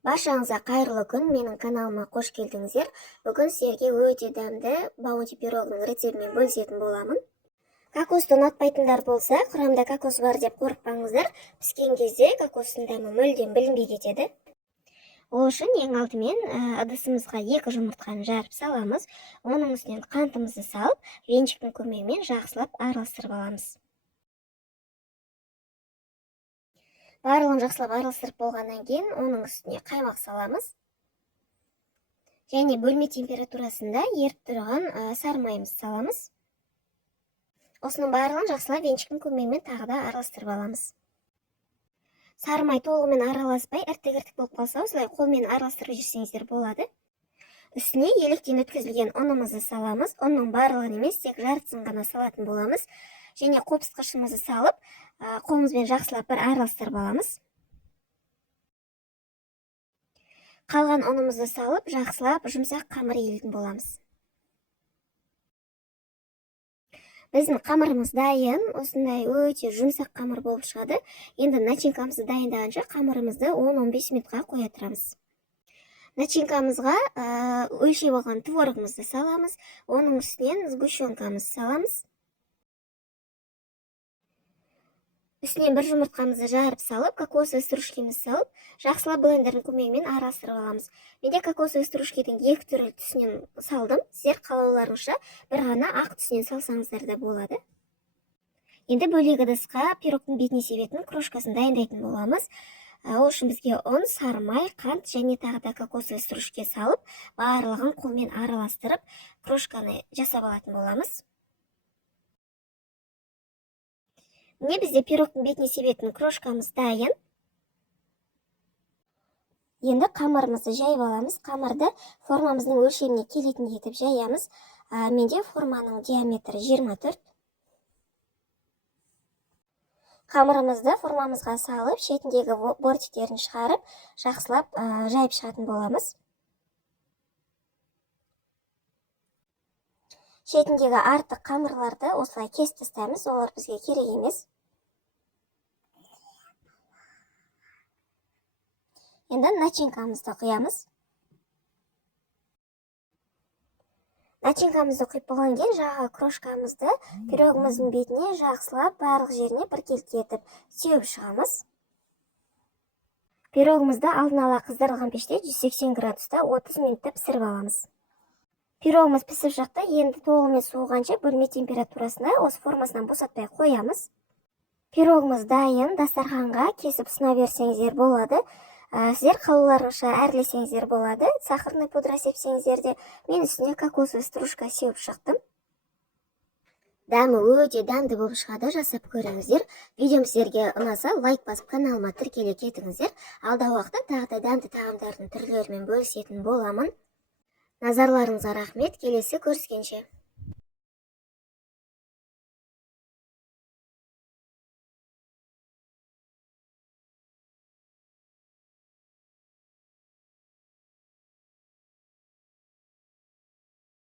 Баршаңызға қайырлы күн, менің каналыма қош келдіңіздер. Бүгін сіздерге өте дәмді баунти пирогының рецептімен бөлісетін боламын. Кокосты ұнатпайтындар болса, құрамында кокос бар деп қорықпаңыздар. Піскен кезде кокостың дәмі мүлдем білінбей кетеді. Ол үшін ең алдымен ыдысымызға 2 жұмыртқаны жарып саламыз. Оның үстінен қантымызды салып, венчиктің көмегімен жақсылап араластырып аламыз. Барлығын жақсылап араластырып болғаннан кейін оның үстіне қаймақ саламыз. Және бөлме температурасында еріп тұрған сары майымызды саламыз. Осының барлығын жақсылап венчиктің көмегімен тағы да араластырып аламыз. Сары май толығымен араласпай, іртік-іртік болып қалса, осылай қолмен араластырып жүрсеңіздер болады. Үстіне електен өткізілген ұнымызды саламыз. Ұнның барлығын емес, тек жартысын ғана салатын боламыз. Және қопсытқышымызды салып, қолымызбен жақсылап бір араластырып аламыз. Қалған ұнымызды салып, жақсылап жұмсақ қамыр елетін боламыз. Біздің қамырымыз дайын, осындай өте жұмсақ қамыр болып шығады. Енді начинкамызды дайындағанша қамырымызды 10-15 минутқа қоя тұрамыз. Начинкамызға өлшеп алған творогымызды саламыз. Оның үстінен сгущенкамызды саламыз. Үстінен бір жұмыртқамызды жарып салып, кокосовый стружкемізді салып, жақсылап блендердің көмегімен араластырып аламыз. Менде кокосовый стружкенің 2 түрлі түсінен салдым. Сіздер қалауларыңызша бір ғана ақ түсінен салсаңыздар да болады. Енді бөлек ыдысқа пирогтың бетіне себетін крошкасын дайындайтын боламыз. Ол үшін бізге ұн, сары май, қант және тағы да кокосовый стружке салып, барлығын қолмен араластырып, крошканы жасап алатын боламыз. Міне бізде пирогтың бетіне себетін крошкамыз дайын. Енді қамырымызды жайып аламыз. Қамырды формамыздың өлшеміне келетін етіп жаямыз. Менде форманың диаметрі 24. Қамырымызды формамызға салып, шетіндегі бортиктерін шығарып, жақсылап жайып шығатын боламыз. Шетіндегі артық қамырларды осылай кесіп тастаймыз, олар бізге керек емес. Енді начинкамызды құямыз. Начинкамызды құйып болған кейін жаңағы крошкамызды пирогымыздың бетіне жақсылап барлық жеріне біркелкі етіп сеуіп шығамыз. Пирогымызды алдын ала қыздырылған пеште 180 градуста 30 минутта пісіріп аламыз. Пирогымыз пісіп шықты, енді толығымен суығанша бөлме температурасында осы формасынан босатпай қоямыз. Пирогымыз дайын, дастарханға кесіп ұсына берсеңіздер болады. Сіздер қалауларыңызша әрлесеңіздер болады. Сахарный пудра сепсеңіздер де, мен үстіне кокосовый стружка сеуіп шықтым. Дәмі өте дәмді болып шығады, жасап көріңіздер. Видеом сіздерге ұнаса, лайк басып каналыма тіркеле кетіңіздер. Алдағы уақытта тағы да дәмді тағамдардың түрлерімен бөлісетін боламын. Назарларыңызға рахмет, келесі көріскенше.